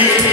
you.